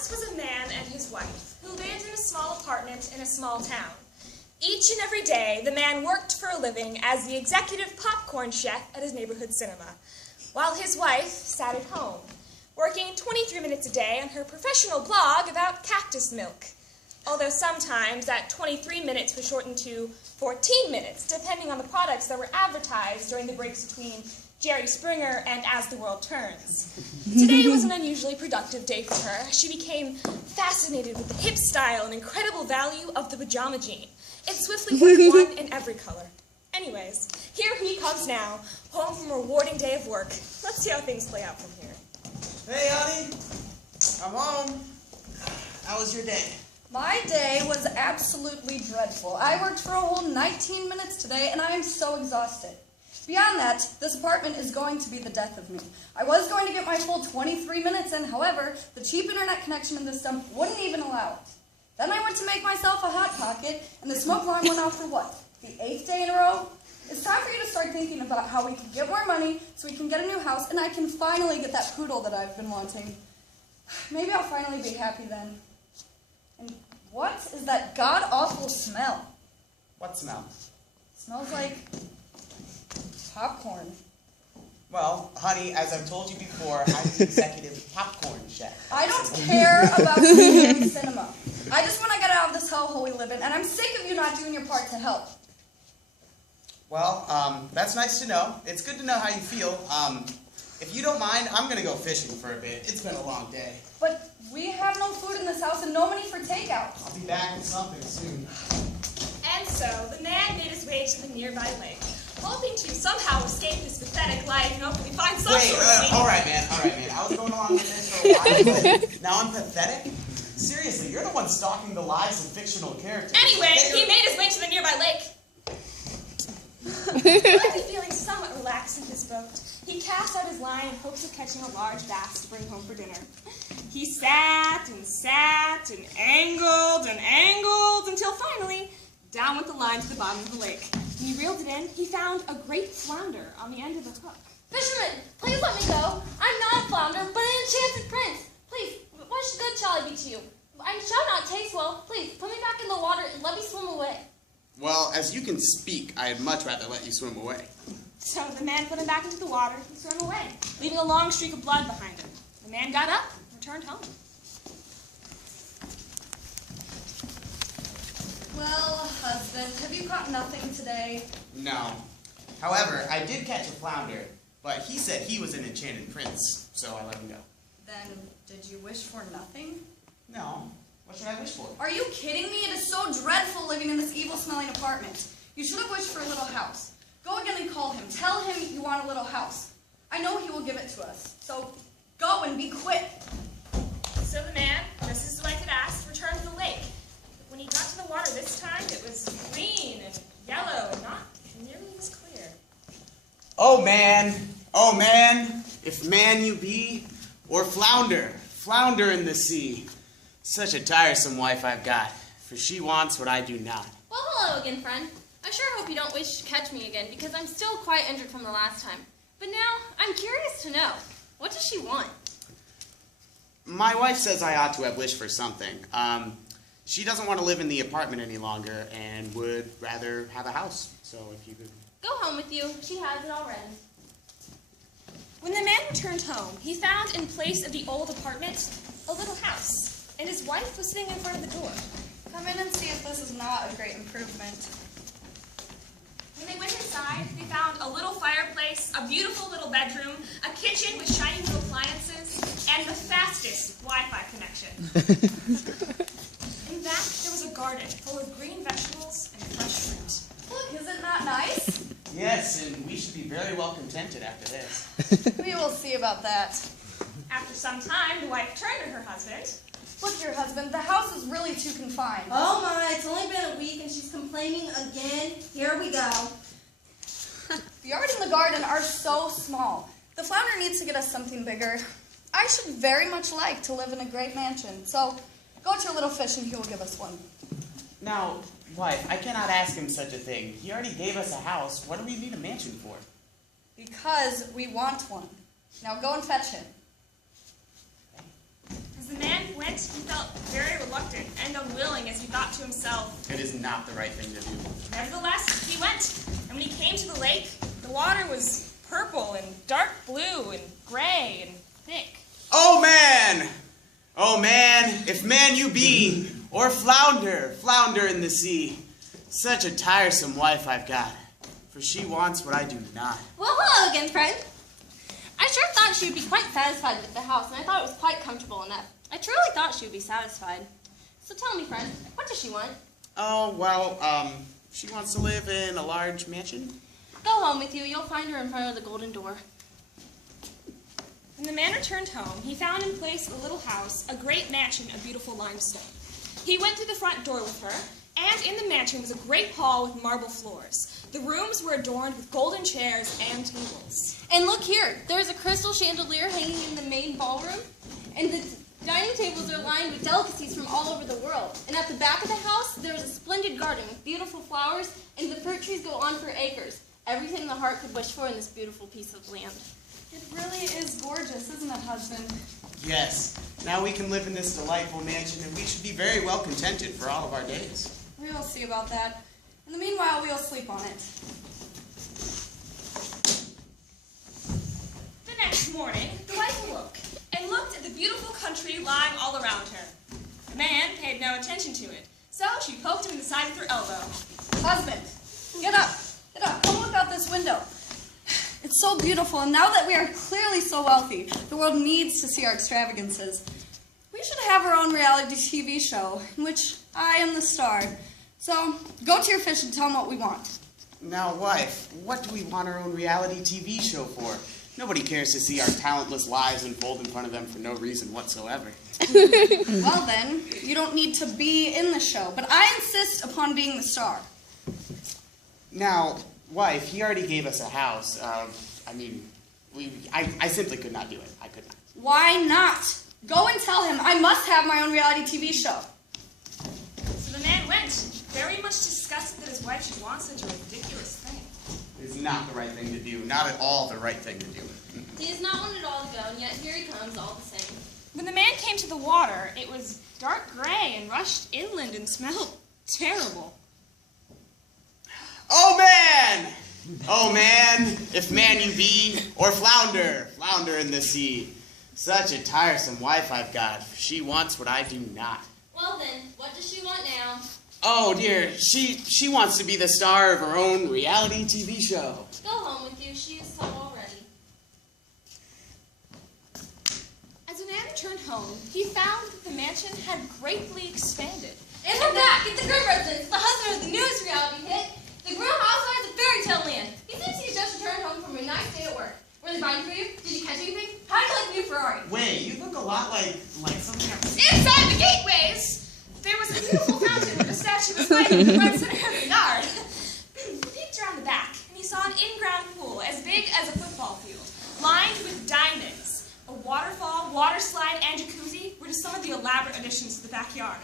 Once was a man and his wife who lived in a small apartment in a small town. Each and every day, the man worked for a living as the executive popcorn chef at his neighborhood cinema, while his wife sat at home, working 23 minutes a day on her professional blog about cactus milk. Although sometimes that 23 minutes was shortened to 14 minutes, depending on the products that were advertised during the breaks between Jerry Springer and As the World Turns. Today was an unusually productive day for her. She became fascinated with the hip style and incredible value of the pajama jean. It swiftly went one in every color. Anyways, here he comes now, home from a rewarding day of work. Let's see how things play out from here. Hey, honey. I'm home. How was your day? My day was absolutely dreadful. I worked for a whole 19 minutes today, and I am so exhausted. Beyond that, this apartment is going to be the death of me. I was going to get my full 23 minutes in, however, the cheap internet connection in this dump wouldn't even allow it. Then I went to make myself a Hot Pocket, and the smoke alarm went off for what? The 8th day in a row? It's time for you to start thinking about how we can get more money so we can get a new house, and I can finally get that poodle that I've been wanting. Maybe I'll finally be happy then. And what is that god-awful smell? What smell? Smells like popcorn. Well, honey, as I've told you before, I'm the executive popcorn chef. I don't care about the cinema. I just want to get out of this hellhole we live in, and I'm sick of you not doing your part to help. Well, that's nice to know. It's good to know how you feel. If you don't mind, I'm going to go fishing for a bit. It's been a long day. But we have no food in this house and no money for takeout. I'll be back with something soon. And so, the man made his way to the nearby lake, hoping to somehow escape his pathetic life and hopefully find some sort of all right, man. I was going along with this for a while, but now I'm pathetic? Seriously, you're the one stalking the lives of fictional characters. Anyway, he made his way to the nearby lake. Already feeling somewhat relaxed in his boat, he cast out his line in hopes of catching a large bass to bring home for dinner. He sat and angled until finally, down went the line to the bottom of the lake. When he reeled it in, he found a great flounder on the end of the hook. Fisherman, please let me go. I'm not a flounder, but an enchanted prince. Please, what should good shall I be to you? I shall not taste well. Please, put me back in the water and let me swim away. Well, as you can speak, I'd much rather let you swim away. So the man put him back into the water and swam away, leaving a long streak of blood behind him. The man got up and returned home. Well, husband, have you caught nothing today? No. However, I did catch a flounder, but he said he was an enchanted prince, so I let him go. Then, did you wish for nothing? No. What should I wish for? Are you kidding me? It is so dreadful living in this evil-smelling apartment. You should have wished for a little house. Go again and call him. Tell him you want a little house. I know he will give it to us. So, go and be quick. So the man, just as his wife had asked, returned to the lake. But when he got to the water this time, it was green and yellow and not nearly as clear. Oh man, if man you be, or flounder in the sea. Such a tiresome wife I've got, for she wants what I do not. Well, hello again, friend. I sure hope you don't wish to catch me again, because I'm still quite injured from the last time. But now, I'm curious to know, what does she want? My wife says I ought to have wished for something. She doesn't want to live in the apartment any longer and would rather have a house. So if you could... Go home with you. She has it already. When the man returned home, he found in place of the old apartment a little house, and his wife was sitting in front of the door. Come in and see if this is not a great improvement. When they went inside, they found a little fireplace, a beautiful little bedroom, a kitchen with shiny new appliances, and the fastest Wi-Fi connection. In back, there was a garden full of green vegetables and fresh fruit. Look, is it not nice? Yes, and we should be very well contented after this. We will see about that. After some time, the wife turned to her husband. Look here, husband, the house is really too confined. Oh my, it's only been a week and she's complaining again. Here we go. The yard and the garden are so small. The flounder needs to get us something bigger. I should very much like to live in a great mansion, so go to your little fish and he will give us one. Now, wife, I cannot ask him such a thing. He already gave us a house. What do we need a mansion for? Because we want one. Now go and fetch him. As the man went, unwilling as he thought to himself, It is not the right thing to do. Nevertheless, he went, and when he came to the lake, the water was purple and dark blue and gray and thick. Oh man! Oh man, if man you be, or flounder, flounder in the sea. Such a tiresome wife I've got, for she wants what I do not. Well, hello again, friend. I sure thought she would be quite satisfied with the house, and I thought it was quite comfortable enough. I truly thought she would be satisfied. So tell me, friend, what does she want? Oh, well, she wants to live in a large mansion. Go home with you. You'll find her in front of the golden door. When the man returned home, he found in place of a little house, a great mansion of beautiful limestone. He went through the front door with her, and in the mansion was a great hall with marble floors. The rooms were adorned with golden chairs and tables. And look here. There's a crystal chandelier hanging in the main ballroom, and the dining tables are lined with delicacies from all over the world. And at the back of the house, there's a splendid garden with beautiful flowers, and the fruit trees go on for acres. Everything the heart could wish for in this beautiful piece of land. It really is gorgeous, isn't it, husband? Yes, now we can live in this delightful mansion, and we should be very well contented for all of our days. We'll see about that. In the meanwhile, we'll sleep on it. The next morning, the wife awoke and looked at the beautiful country lying all around her. The man paid no attention to it, so she poked him in the side with her elbow. Husband, get up. Get up. Come look out this window. It's so beautiful, and now that we are clearly so wealthy, the world needs to see our extravagances. We should have our own reality TV show, in which I am the star. So, go to your fish and tell them what we want. Now, wife, what do we want our own reality TV show for? Nobody cares to see our talentless lives unfold in front of them for no reason whatsoever. Well then, you don't need to be in the show, but I insist upon being the star. Now, wife, he already gave us a house. I simply could not do it. I could not. Why not? Go and tell him I must have my own reality TV show. So the man went, very much disgusted that his wife should want such a ridiculous thing. It's not the right thing to do. Not at all the right thing to do. He does not want it all to go, and yet here he comes all the same. When the man came to the water, it was dark gray and rushed inland and smelled terrible. Oh man! Oh man, if man you be, or flounder, flounder in the sea. Such a tiresome wife I've got. She wants what I do not. Well then, what does she want now? Oh dear, she wants to be the star of her own reality TV show. Go home with you. She is so already. As the man returned home, he found that the mansion had greatly expanded. And we're back at the Grim Residence, the husband of the newest reality hit, the Grim Housewives of Fairy Tale Land. He thinks he's just returned home from a nice day at work. Were they buying for you? Did you catch anything? How do you like the new Ferrari? Wait, you look a lot like something else. Inside the gateways, there was a beautiful fountain with a statue of Spider in the front center of the yard. He peeked around the back, and he saw an in-ground pool as big as a football field, lined with diamonds. A waterfall, water slide, and jacuzzi were just some of the elaborate additions to the backyard.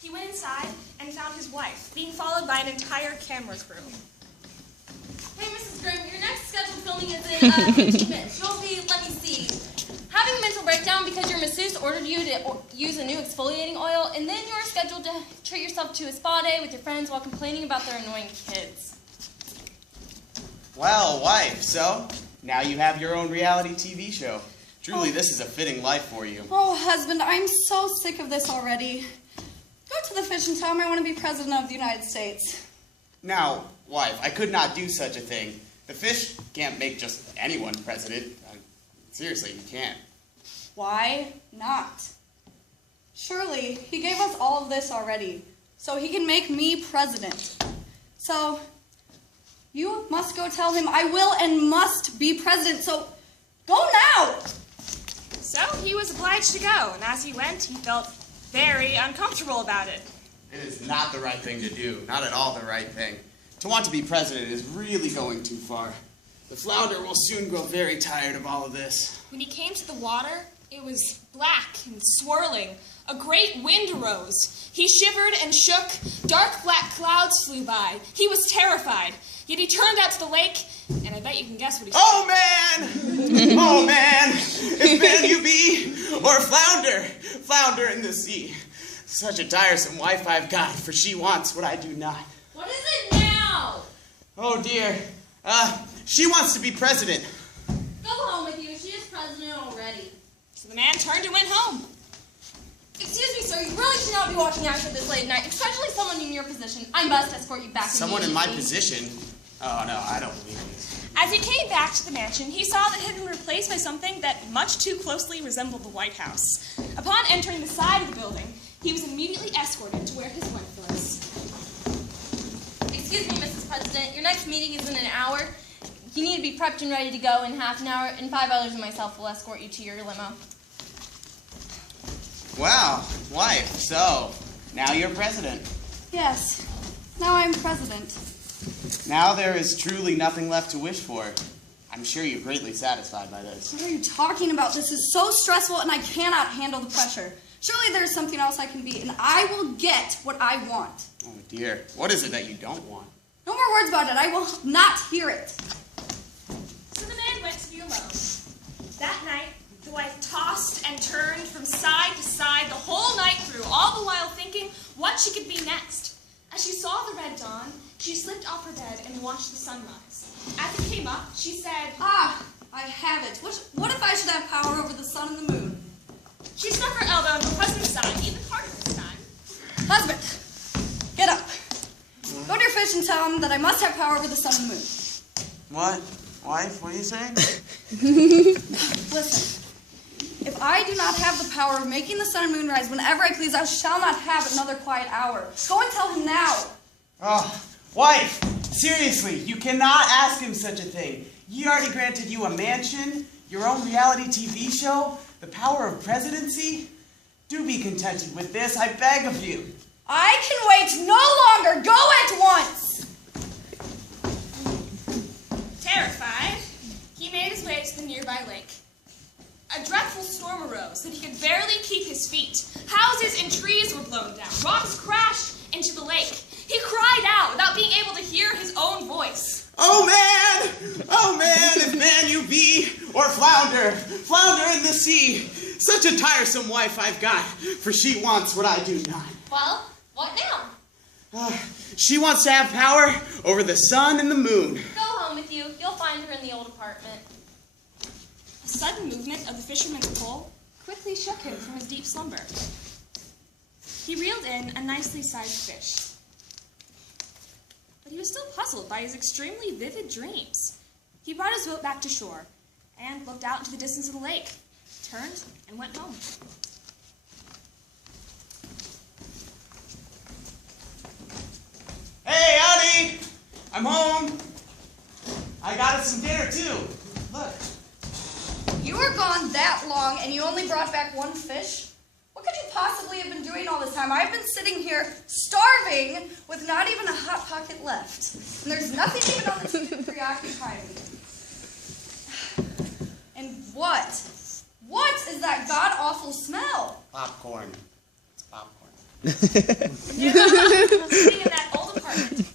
He went inside and found his wife, being followed by an entire camera crew. Hey, Mrs. Grimm, your next scheduled filming is in 15 minutes. You'll be, let me see, having a mental breakdown because your masseuse ordered you to use a new exfoliating oil, and then you're scheduled to treat yourself to a spa day with your friends while complaining about their annoying kids. Well, wife, so now you have your own reality TV show. Truly, this is a fitting life for you. Oh, husband, I'm so sick of this already. Go to the fish and tell him I want to be president of the United States. Now, wife, I could not do such a thing. The fish can't make just anyone president. Seriously, you can't. Why not? Surely, he gave us all of this already, so he can make me president. So, you must go tell him I will and must be president, so go now! So he was obliged to go, and as he went, he felt very uncomfortable about it. It is not the right thing to do. Not at all the right thing. To want to be president is really going too far. The flounder will soon grow very tired of all of this. When he came to the water, it was black and swirling. A great wind arose. He shivered and shook. Dark black clouds flew by. He was terrified. Yet he turned out to the lake, and I bet you can guess what he said. Oh, man! Oh, man! If man you be, or flounder, flounder in the sea. Such a tiresome wife I've got, for she wants what I do not. What is it now? Oh dear. She wants to be president. Go home with you. She is president already. So the man turned and went home. Excuse me, sir. You really should not be walking after this late at night, especially someone in your position. I must escort you back. Someone in my position? Oh no, I don't believe it. As he came back to the mansion, he saw that it had been replaced by something that much too closely resembled the White House. Upon entering the side of the building, he was immediately escorted to where his wife was. Excuse me, Mrs. President. Your next meeting is in an hour. You need to be prepped and ready to go in half an hour, and 5 others and myself will escort you to your limo. Wow, wife, so now you're president. Yes, now I'm president. Now there is truly nothing left to wish for. I'm sure you're greatly satisfied by this. What are you talking about? This is so stressful and I cannot handle the pressure. Surely there's something else I can be, and I will get what I want. Oh dear, what is it that you don't want? No more words about it. I will not hear it. So the man went to be alone. That night, the wife tossed and turned from side to side the whole night through, all the while thinking what she could be next. As she saw the red dawn, she slipped off her bed and watched the sunrise. As it came up, she said, Ah, I have it. What if I should have power over the sun and the moon? She stuck her elbow into her husband's side, even harder this time. Husband, get up. Go to your fish and tell him that I must have power over the sun and the moon. What? Wife, what are you saying? Listen, if I do not have the power of making the sun and moon rise whenever I please, I shall not have another quiet hour. Go and tell him now. Oh, wife, seriously, you cannot ask him such a thing. He already granted you a mansion, your own reality TV show, the power of presidency. Do be contented with this, I beg of you. I can wait no longer. Go at once. Terrified, he made his way to the nearby lake. A dreadful storm arose that he could barely keep his feet. Houses and trees were blown down. Rocks crashed into the lake. He cried out without being able to hear his own voice. Oh man, if man you be, or flounder in the sea. Such a tiresome wife I've got, for she wants what I do not. Well, what now? She wants to have power over the sun and the moon. Go home with you. You'll find her in the old apartment. A sudden movement of the fisherman's pole quickly shook him from his deep slumber. He reeled in a nicely sized fish. But he was still puzzled by his extremely vivid dreams. He brought his boat back to shore and looked out into the distance of the lake, turned, and went home. Hey, Addie! I'm home. I got us some dinner, too. Look. You were gone that long and you only brought back one fish? What could you possibly have been doing all this time? I've been sitting here starving with not even a hot pocket left. And there's nothing even on the TV to preoccupy me. And what is that god-awful smell? Popcorn. It's popcorn. Sitting in that old apartment,